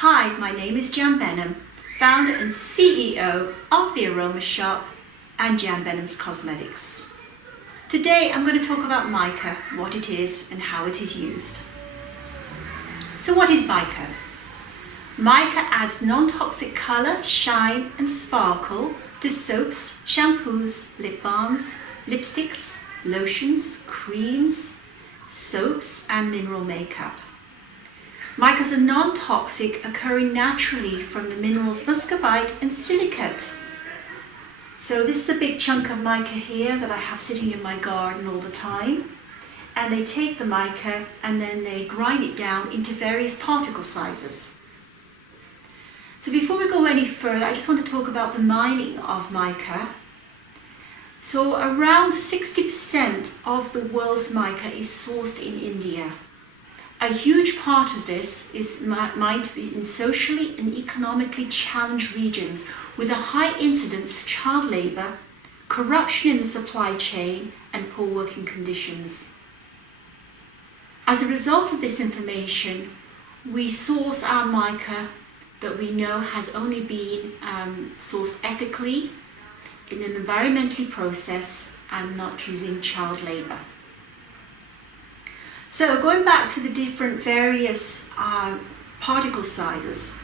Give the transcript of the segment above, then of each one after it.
Hi, my name is Jan Benham, founder and CEO of The Aroma Shop and Jan Benham's Cosmetics. Today I'm going to talk about mica, what it is and how it is used. So what is mica? Mica adds non-toxic colour, shine and sparkle to soaps, shampoos, lip balms, lipsticks, lotions, creams, soaps and mineral makeup. Micas are non-toxic, occurring naturally from the minerals muscovite and silicate. So this is a big chunk of mica here that I have sitting in my garden all the time. And they take the mica and then they grind it down into various particle sizes. So before we go any further, I just want to talk about the mining of mica. So around 60% of the world's mica is sourced in India. A huge part of this is mined in socially and economically challenged regions with a high incidence of child labour, corruption in the supply chain and poor working conditions. As a result of this information, we source our mica that we know has only been sourced ethically, in an environmentally process and not using child labour. So going back to the different various particle sizes.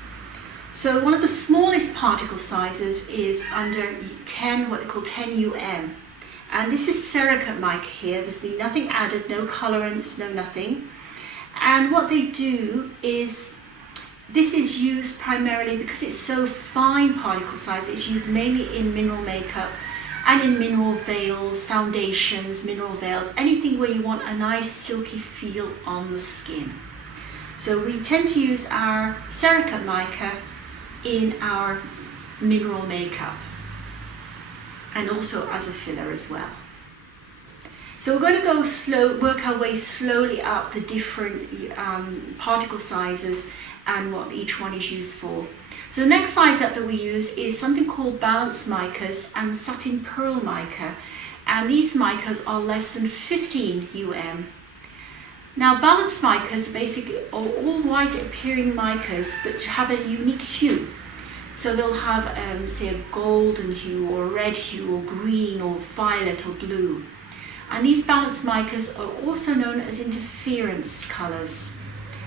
So one of the smallest particle sizes is under 10, what they call 10 and this is silicate mica here. There's been nothing added, no colorants, no nothing. And what they do is, this is used primarily because it's so fine particle size, it's used mainly in mineral makeup and in mineral veils, foundations, mineral veils, anything where you want a nice silky feel on the skin. So we tend to use our silicate mica in our mineral makeup and also as a filler as well. So we're going to go slow, work our way slowly up the different particle sizes and what each one is used for. So the next size up that we use is something called balanced micas and satin pearl mica, and these micas are less than 15 Now balanced micas basically are all white appearing micas but have a unique hue. So they'll have say a golden hue or a red hue or green or violet or blue. And these balanced micas are also known as interference colours,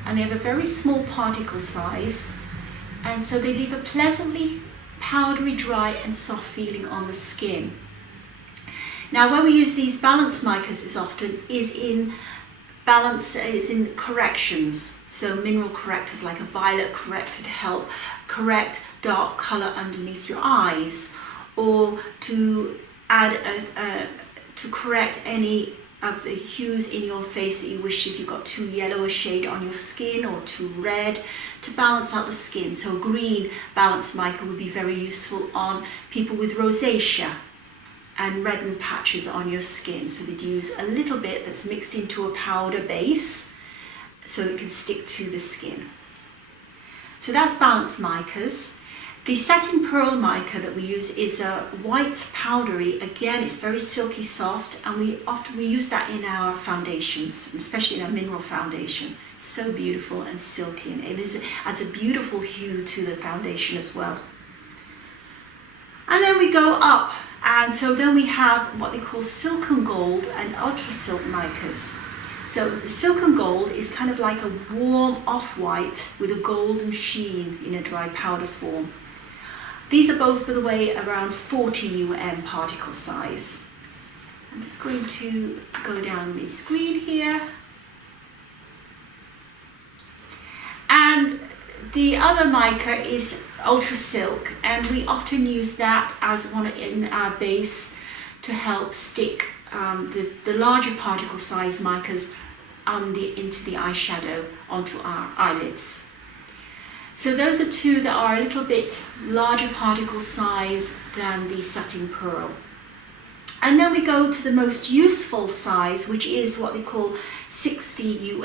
and they have a very small particle size, and so they leave a pleasantly powdery, dry and soft feeling on the skin. Now where we use these balanced micas is in corrections, so mineral correctors like a violet corrector to help correct dark colour underneath your eyes, or to add to correct any of the hues in your face that you wish, if you've got too yellow a shade on your skin or too red, to balance out the skin. So green balanced mica would be very useful on people with rosacea and reddened patches on your skin. So they'd use a little bit that's mixed into a powder base so it can stick to the skin. So that's balanced micas. The satin pearl mica that we use is a white powdery. Again, it's very silky soft, and we use that in our foundations, especially in our mineral foundation. So beautiful and silky, and it adds a beautiful hue to the foundation as well. And then we go up, and so then we have what they call silken gold and ultra silk micas. So the silken gold is kind of like a warm off-white with a golden sheen in a dry powder form. These are both, by the way, around 40 particle size. I'm just going to go down the screen here. And the other mica is ultra silk, and we often use that as one in our base to help stick the larger particle size micas into the eyeshadow onto our eyelids. So those are two that are a little bit larger particle size than the satin pearl. And then we go to the most useful size, which is what they call 60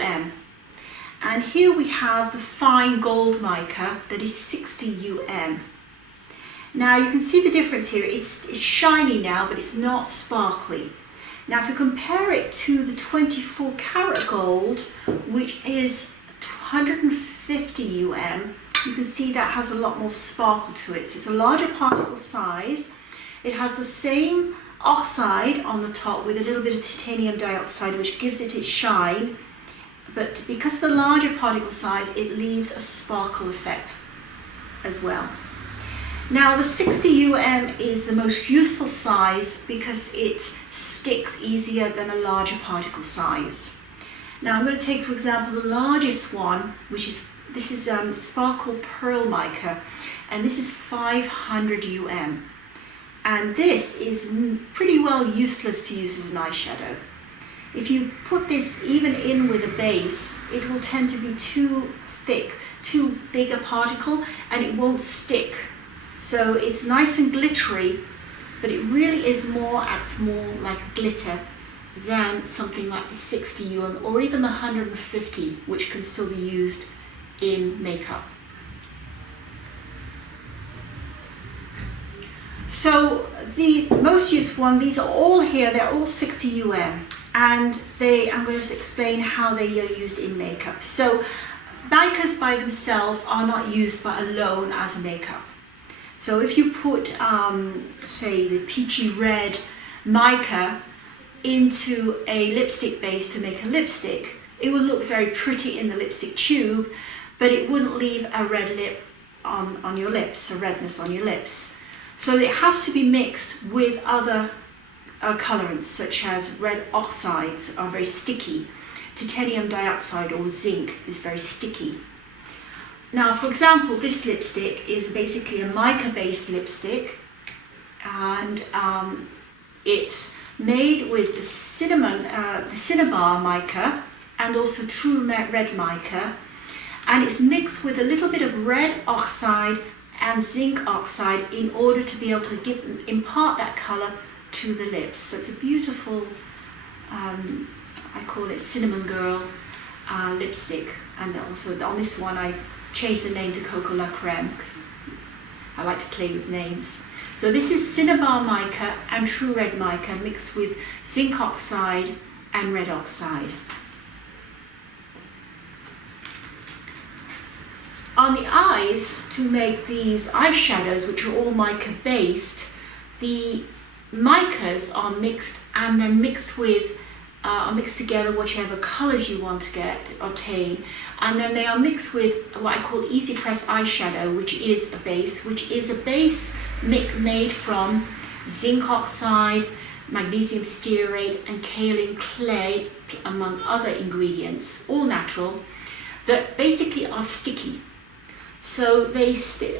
And here we have the fine gold mica that is 60 Now you can see the difference here. It's shiny now, but it's not sparkly. Now if you compare it to the 24 karat gold, which is 150 UM, you can see that has a lot more sparkle to it. So it's a larger particle size. It has the same oxide on the top with a little bit of titanium dioxide, which gives it its shine. But because of the larger particle size, it leaves a sparkle effect as well. Now the 60 is the most useful size because it sticks easier than a larger particle size. Now I'm going to take, for example, the largest one, which is, this is Sparkle Pearl Mica, and this is 500 and this is pretty well useless to use as an eyeshadow. If you put this even in with a base, it will tend to be too thick, too big a particle, and it won't stick. So it's nice and glittery, but it really is acts more like glitter than something like the 60 or even the 150, which can still be used in makeup. So the most useful one, these are all here, they're all 60 and I'm going to explain how they are used in makeup. So micas by themselves are not used alone as a makeup. So if you put, say, the peachy red mica into a lipstick base to make a lipstick, it will look very pretty in the lipstick tube, but it wouldn't leave a red lip on your lips, a redness on your lips. So it has to be mixed with other colorants, such as red oxides are very sticky. Titanium dioxide or zinc is very sticky. Now, for example, this lipstick is basically a mica-based lipstick, and it's made with the Cinnabar mica and also true red mica, and it's mixed with a little bit of red oxide and zinc oxide in order to be able to impart that color to the lips. So it's a beautiful, I call it Cinnamon Girl lipstick, and also on this one I've changed the name to Coco La Creme because I like to play with names. So this is Cinnabar mica and true red mica mixed with zinc oxide and red oxide. On the eyes, to make these eyeshadows, which are all mica based, the micas are mixed and then mixed together whichever colors you want to obtain, and then they are mixed with what I call easy press eyeshadow, which is a base made from zinc oxide, magnesium stearate and kaolin clay, among other ingredients, all natural, that basically are sticky. So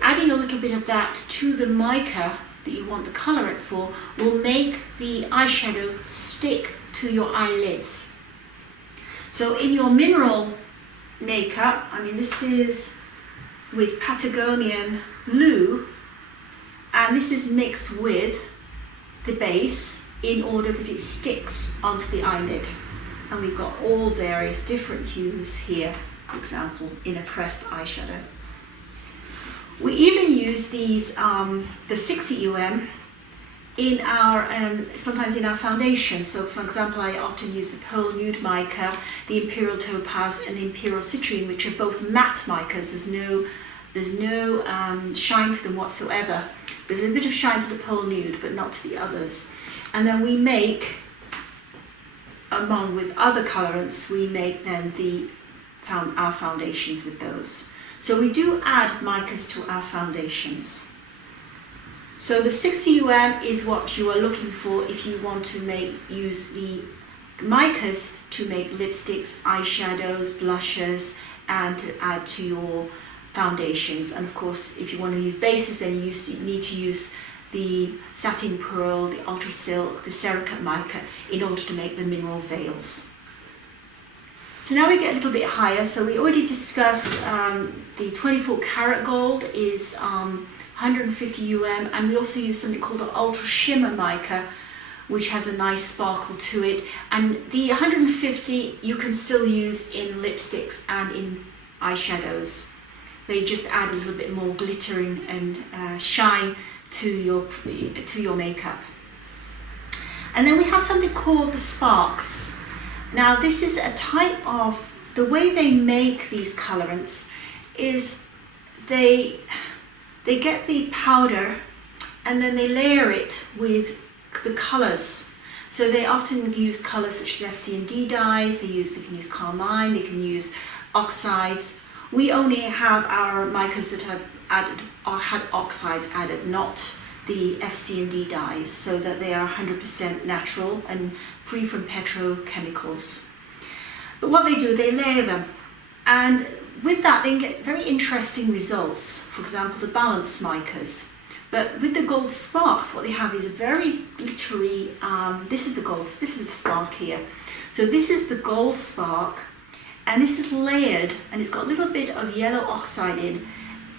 adding a little bit of that to the mica that you want the colorant for will make the eyeshadow stick to your eyelids. So in your mineral makeup, I mean, this is with Patagonian Blue, and this is mixed with the base in order that it sticks onto the eyelid. And we've got all various different hues here, for example, in a pressed eyeshadow. We even use these, the 60 in sometimes in our foundation. So for example, I often use the Pearl Nude Mica, the Imperial Topaz and the Imperial Citrine, which are both matte micas. There's no shine to them whatsoever. There's a bit of shine to the Pearl Nude, but not to the others. And then we make, along with other colorants, we make then our foundations with those. So we do add micas to our foundations. So the 60 is what you are looking for if you want to use the micas to make lipsticks, eyeshadows, blushes, and to add to your foundations. And of course, if you want to use bases, then you need to use the satin pearl, the ultra silk, the silicate mica in order to make the mineral veils. So now we get a little bit higher. So we already discussed the 24 karat gold is 150 and we also use something called the ultra shimmer mica, which has a nice sparkle to it. And the 150 you can still use in lipsticks and in eyeshadows. They just add a little bit more glittering and shine to your makeup. And then we have something called the sparks. Now this is a type of, the way they make these colorants is they get the powder and then they layer it with the colours. So they often use colours such as FC and D dyes, they can use carmine, they can use oxides. We only have our micas that have added or had oxides added, not the FC and D dyes, so that they are 100% natural and free from petrochemicals. But what they do, they layer them, and with that they get very interesting results. For example, the balanced micas. But with the gold sparks, what they have is a very glittery, this is the spark here. So this is the gold spark, and this is layered, and it's got a little bit of yellow oxide in.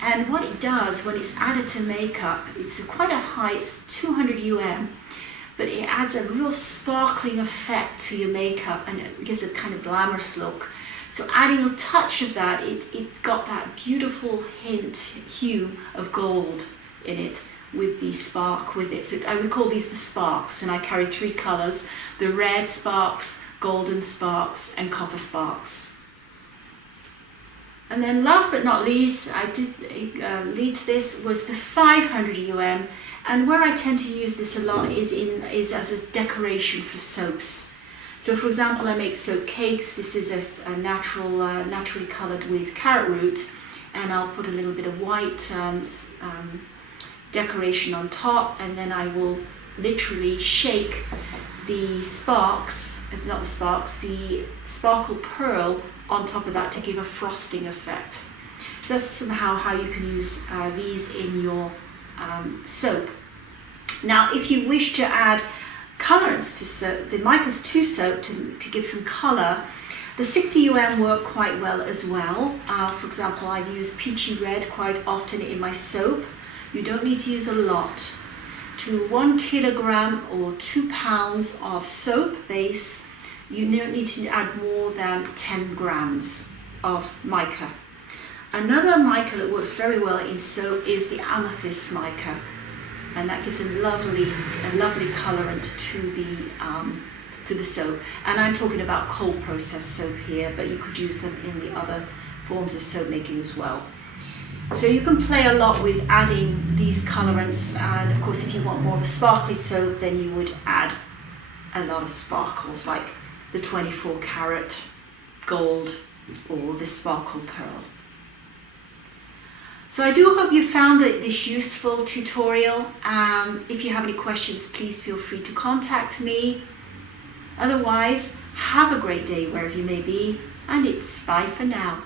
And what it does when it's added to makeup, it's quite a high, it's 200 but it adds a real sparkling effect to your makeup, and it gives a kind of glamorous look. So adding a touch of that, it's got that beautiful hue of gold in it with the spark with it. So I would call these the sparks, and I carry 3 colours: the red sparks, golden sparks, and copper sparks. And then last but not least, I did lead to this was the 500 and where I tend to use this a lot is as a decoration for soaps. So for example, I make soap cakes. This is a naturally coloured with carrot root, and I'll put a little bit of white decoration on top, and then I will literally shake the the sparkle pearl on top of that to give a frosting effect. That's somehow how you can use these in your soap. Now, if you wish to add colorants to soap, the micas to soap to give some color, the 60 work quite well as well. For example, I use peachy red quite often in my soap. You don't need to use a lot. To 1 kilogram or 2 pounds of soap base, you don't need to add more than 10 grams of mica. Another mica that works very well in soap is the amethyst mica, and that gives a lovely colorant to the soap. And I'm talking about cold processed soap here, but you could use them in the other forms of soap making as well. So you can play a lot with adding these colorants, and of course if you want more of a sparkly soap, then you would add a lot of sparkles like the 24 karat gold or the sparkle pearl. So I do hope you found this useful tutorial. If you have any questions, please feel free to contact me. Otherwise, have a great day wherever you may be, and it's bye for now.